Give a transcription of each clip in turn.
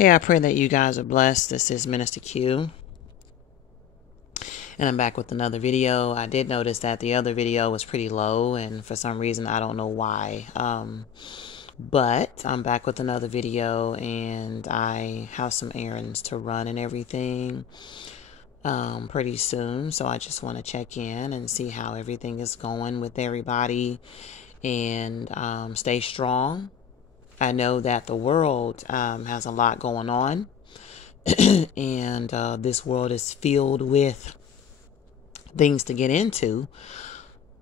Hey, I pray that you guys are blessed. This is Minister Q, and I'm back with another video. I did notice that the other video was pretty low, and for some reason, I don't know why. But I'm back with another video, and I have some errands to run and everything pretty soon. So I just want to check in and see how everything is going with everybody, and stay strong. I know that the world has a lot going on, and this world is filled with things to get into,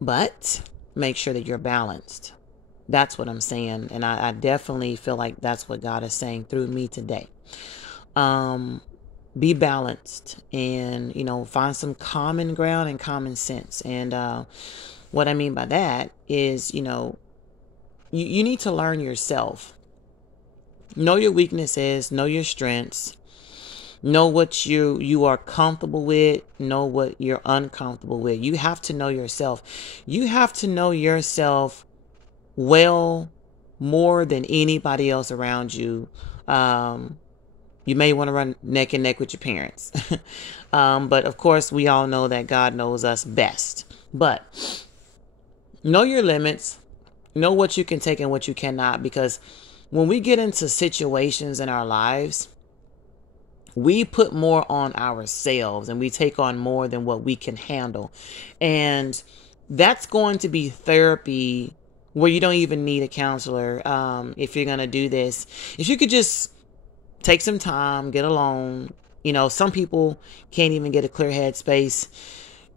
but make sure that you're balanced. That's what I'm saying, and I definitely feel like that's what God is saying through me today. Be balanced, and find some common ground and common sense. And what I mean by that is, you need to learn yourself. Know your weaknesses, know your strengths, know what you are comfortable with, know what you're uncomfortable with. You have to know yourself. You have to know yourself well, more than anybody else around you. You may want to run neck and neck with your parents. But of course, we all know that God knows us best. But know your limits. Know what you can take and what you cannot. Because when we get into situations in our lives, we put more on ourselves and we take on more than what we can handle. And that's going to be therapy where you don't even need a counselor. If you're going to do this, if you could just take some time, get alone. Some people can't even get a clear head space.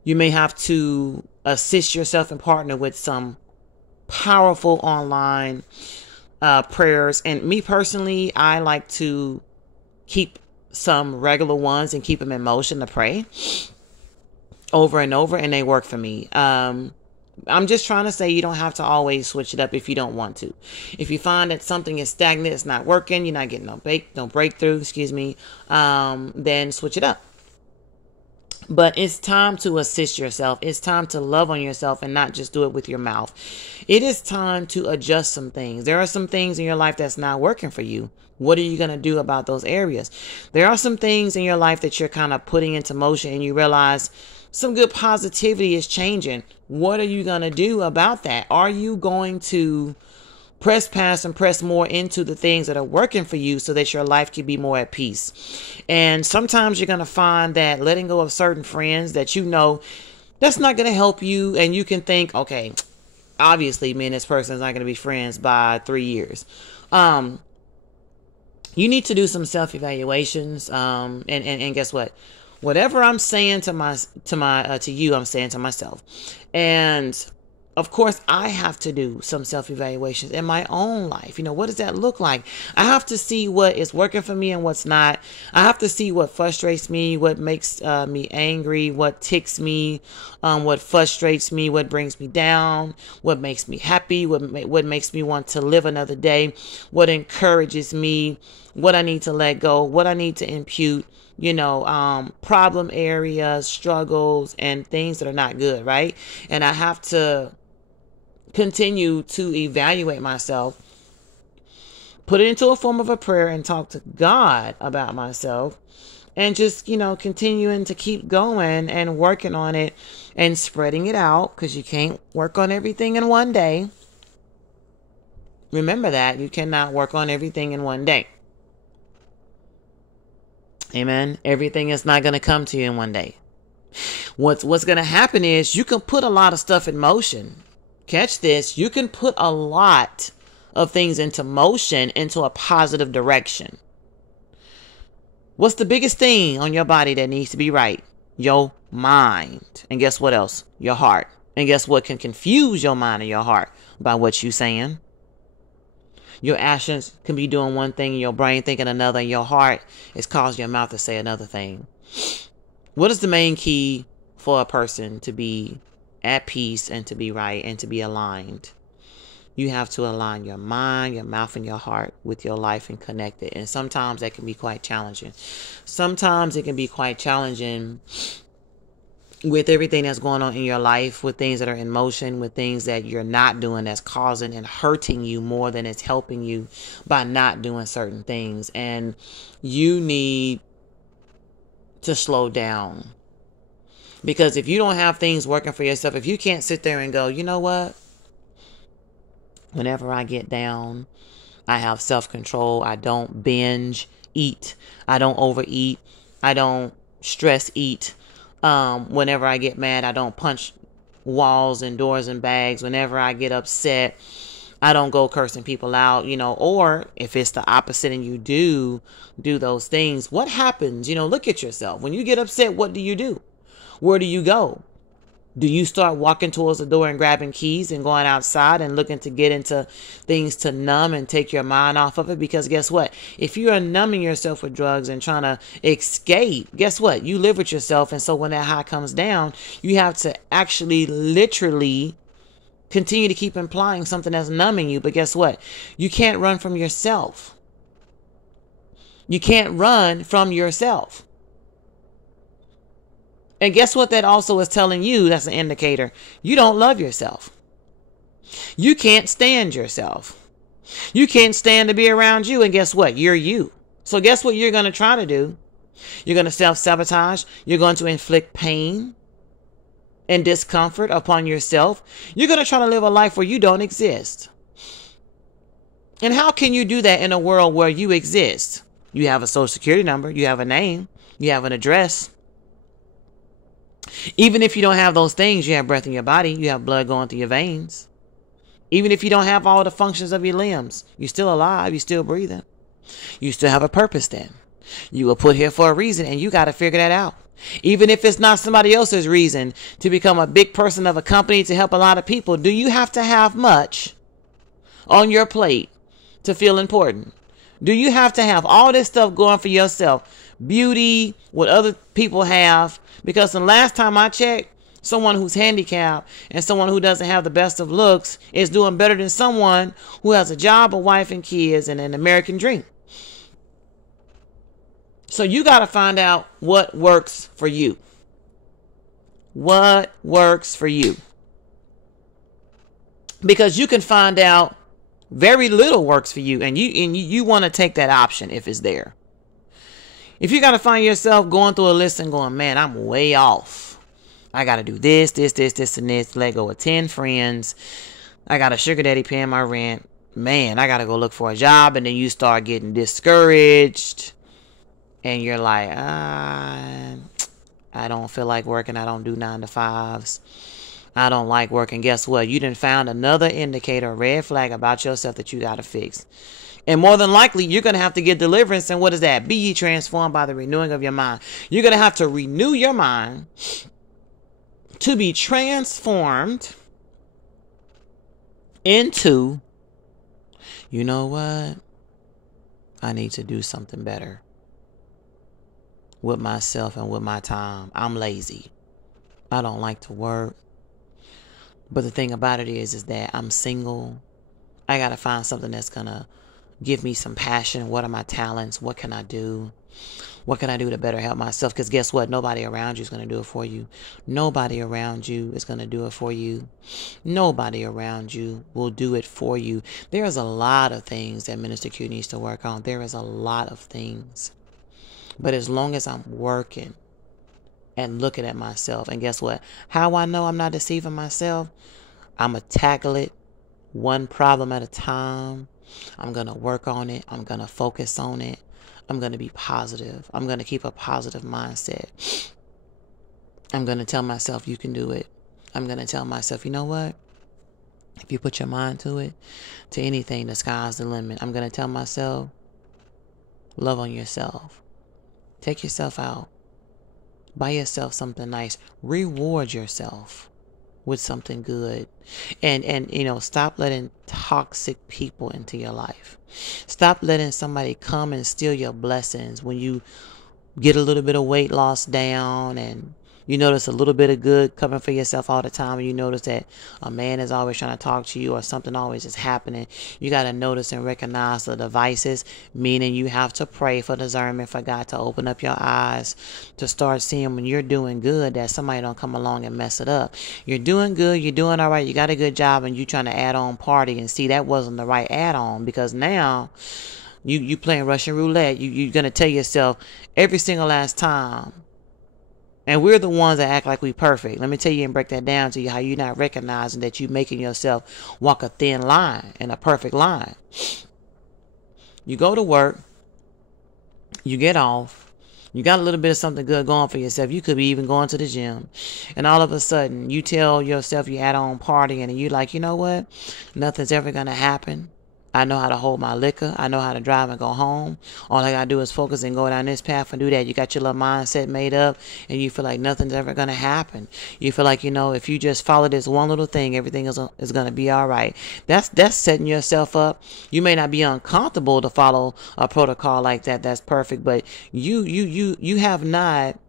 You may have to assist yourself and partner with some powerful online prayers. And me personally, I like to keep some regular ones and keep them in motion to pray over and over, and they work for me. I'm just trying to say you don't have to always switch it up if you don't want to. If you find that something is stagnant, it's not working, you're not getting no breakthrough, then switch it up. But it's time to assist yourself. It's time to love on yourself and not just do it with your mouth. It is time to adjust some things. There are some things in your life that's not working for you. What are you going to do about those areas? There are some things in your life that you're kind of putting into motion and you realize some good positivity is changing. What are you going to do about that? Are you going to press past and press more into the things that are working for you so that your life can be more at peace? And sometimes you're going to find that letting go of certain friends that that's not going to help you. And you can think, okay, obviously me and this person is not going to be friends by 3 years. You need to do some self-evaluations. And guess what? Whatever I'm saying to you, I'm saying to myself. And of course, I have to do some self-evaluations in my own life. What does that look like? I have to see what is working for me and what's not. I have to see what frustrates me, what makes me angry, what ticks me, what frustrates me, what brings me down, what makes me happy, what makes me want to live another day, what encourages me, what I need to let go, what I need to impute. Problem areas, struggles, and things that are not good, right? And I have to continue to evaluate myself, put it into a form of a prayer, and talk to God about myself, and just, continuing to keep going and working on it and spreading it out, because you can't work on everything in one day. Remember that. You cannot work on everything in one day. Amen. Everything is not going to come to you in one day. What's going to happen is you can put a lot of stuff in motion. Catch this. You can put a lot of things into motion into a positive direction. What's the biggest thing on your body that needs to be right? Your mind. And guess what else? Your heart. And guess what can confuse your mind and your heart by what you're saying? Your actions can be doing one thing and your brain thinking another, and your heart is causing your mouth to say another thing. What is the main key for a person to be at peace and to be right and to be aligned? You have to align your mind, your mouth, and your heart with your life and connect it. And sometimes that can be quite challenging. Sometimes it can be quite challenging with everything that's going on in your life, with things that are in motion, with things that you're not doing that's causing and hurting you more than it's helping you by not doing certain things. And you need to slow down. Because if you don't have things working for yourself, if you can't sit there and go, you know what? Whenever I get down, I have self-control. I don't binge eat. I don't overeat. I don't stress eat. Whenever I get mad, I don't punch walls and doors and bags. Whenever I get upset, I don't go cursing people out, or if it's the opposite and you do those things, what happens? Look at yourself. When you get upset, what do? Where do you go? Do you start walking towards the door and grabbing keys and going outside and looking to get into things to numb and take your mind off of it? Because guess what? If you are numbing yourself with drugs and trying to escape, guess what? You live with yourself. And so when that high comes down, you have to actually literally continue to keep implying something that's numbing you. But guess what? You can't run from yourself. You can't run from yourself. And guess what that also is telling you? That's an indicator. You don't love yourself. You can't stand yourself. You can't stand to be around you. And guess what? You're you. So guess what you're going to try to do? You're going to self-sabotage. You're going to inflict pain and discomfort upon yourself. You're going to try to live a life where you don't exist. And how can you do that in a world where you exist? You have a social security number. You have a name. You have an address. Even if you don't have those things, you have breath in your body. You have blood going through your veins. Even if you don't have all the functions of your limbs, you're still alive. You're still breathing. You still have a purpose then. You were put here for a reason, and you got to figure that out. Even if it's not somebody else's reason to become a big person of a company to help a lot of people, do you have to have much on your plate to feel important? Do you have to have all this stuff going for yourself? Beauty, what other people have? Because the last time I checked, someone who's handicapped and someone who doesn't have the best of looks is doing better than someone who has a job, a wife, and kids, and an American dream. So you got to find out what works for you. What works for you? Because you can find out very little works for you, and you want to take that option if it's there. If you got to find yourself going through a list and going, man, I'm way off. I got to do this, and this. Let go of 10 friends. I got a sugar daddy paying my rent. Man, I got to go look for a job. And then you start getting discouraged. And you're like, I don't feel like working. I don't do 9 to 5s. I don't like working. Guess what? You done found another indicator, a red flag about yourself that you got to fix. And more than likely, you're going to have to get deliverance. And what is that? Be ye transformed by the renewing of your mind. You're going to have to renew your mind to be transformed into, you know what? I need to do something better with myself and with my time. I'm lazy. I don't like to work. But the thing about it is that I'm single. I got to find something that's going to give me some passion. What are my talents? What can I do? What can I do to better help myself? Because guess what? Nobody around you is going to do it for you. Nobody around you is going to do it for you. Nobody around you will do it for you. There's a lot of things that Minister Q needs to work on. There is a lot of things. But as long as I'm working and looking at myself, and guess what? How I know I'm not deceiving myself? I'm going to tackle it one problem at a time. I'm going to work on it. I'm going to focus on it. I'm going to be positive. I'm going to keep a positive mindset. I'm going to tell myself you can do it. I'm going to tell myself, you know what? If you put your mind to it, to anything, the sky's the limit. I'm going to tell myself, love on yourself. Take yourself out. Buy yourself something nice. Reward yourself with something good. And stop letting toxic people into your life. Stop letting somebody come and steal your blessings when you get a little bit of weight loss down and You notice a little bit of good coming for yourself all the time. And you notice that a man is always trying to talk to you or something always is happening. You got to notice and recognize the devices, meaning you have to pray for discernment for God to open up your eyes to start seeing when you're doing good that somebody don't come along and mess it up. You're doing good. You're doing all right. You got a good job and you trying to add on party and see that wasn't the right add on, because now you playing Russian roulette. You're going to tell yourself every single last time. And we're the ones that act like we perfect. Let me tell you and break that down to you, how you're not recognizing that you're making yourself walk a thin line and a perfect line. You go to work, you get off, you got a little bit of something good going for yourself. You could be even going to the gym. And all of a sudden, you tell yourself you add on partying and you're like, you know what? Nothing's ever going to happen. I know how to hold my liquor. I know how to drive and go home. All I got to do is focus and go down this path and do that. You got your little mindset made up and you feel like nothing's ever going to happen. You feel like, if you just follow this one little thing, everything is going to be all right. That's setting yourself up. You may not be uncomfortable to follow a protocol like that. That's perfect. But you have not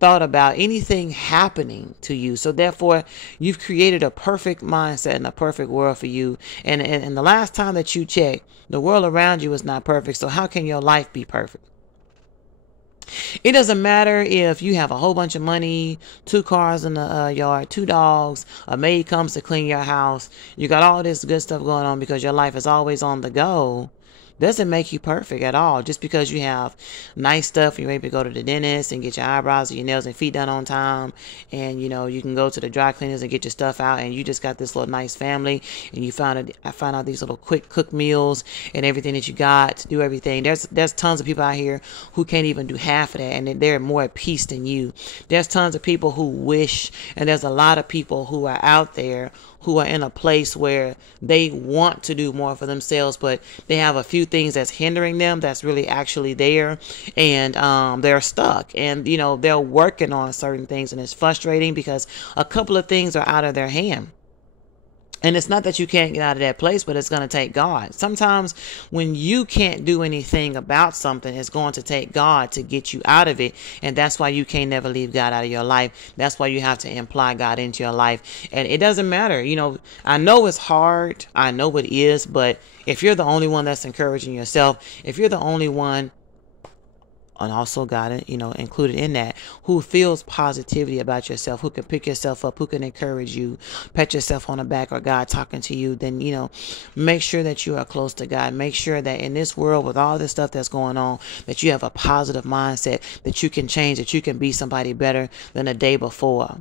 thought about anything happening to you. So therefore, you've created a perfect mindset and a perfect world for you. And the last time that you checked, the world around you is not perfect. So how can your life be perfect? It doesn't matter if you have a whole bunch of money, 2 cars in the yard, 2 dogs, a maid comes to clean your house. You got all this good stuff going on because your life is always on the go. Doesn't make you perfect at all. Just because you have nice stuff, you're able to go to the dentist and get your eyebrows, your nails and feet done on time, and you can go to the dry cleaners and get your stuff out, and you just got this little nice family, and I found out these little quick cook meals and everything that you got to do everything. There's tons of people out here who can't even do half of that, and they're more at peace than you. There's tons of people who wish, and there's a lot of people who are out there who are in a place where they want to do more for themselves, but they have a few things that's hindering them that's really actually there, and they're stuck, and they're working on certain things, and it's frustrating because a couple of things are out of their hand. And it's not that you can't get out of that place, but it's going to take God. Sometimes when you can't do anything about something, it's going to take God to get you out of it. And that's why you can't never leave God out of your life. That's why you have to imply God into your life. And it doesn't matter. I know it's hard. I know it is. But if you're the only one that's encouraging yourself, if you're the only one, and also God, included in that, who feels positivity about yourself, who can pick yourself up, who can encourage you, pat yourself on the back, or God talking to you, then, make sure that you are close to God. Make sure that in this world with all this stuff that's going on, that you have a positive mindset, that you can change, that you can be somebody better than the day before.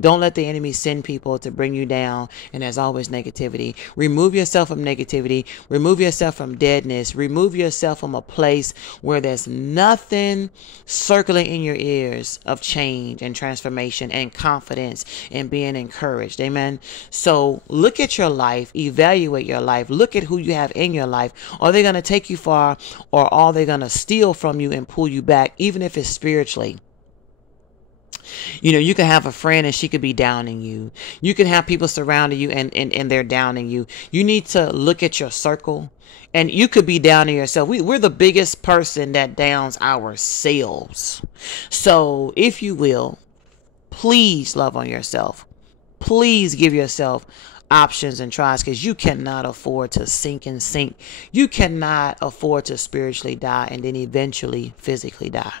Don't let the enemy send people to bring you down, and there's always negativity. Remove yourself from negativity. Remove yourself from deadness. Remove yourself from a place where there's nothing circling in your ears of change and transformation and confidence and being encouraged. Amen. So look at your life. Evaluate your life. Look at who you have in your life. Are they going to take you far, or are they going to steal from you and pull you back, even if it's spiritually? You can have a friend and she could be downing you. You can have people surrounding you and they're downing you. You need to look at your circle, and you could be downing yourself. We're the biggest person that downs ourselves. So if you will, please love on yourself. Please give yourself options and tries, because you cannot afford to sink. You cannot afford to spiritually die and then eventually physically die.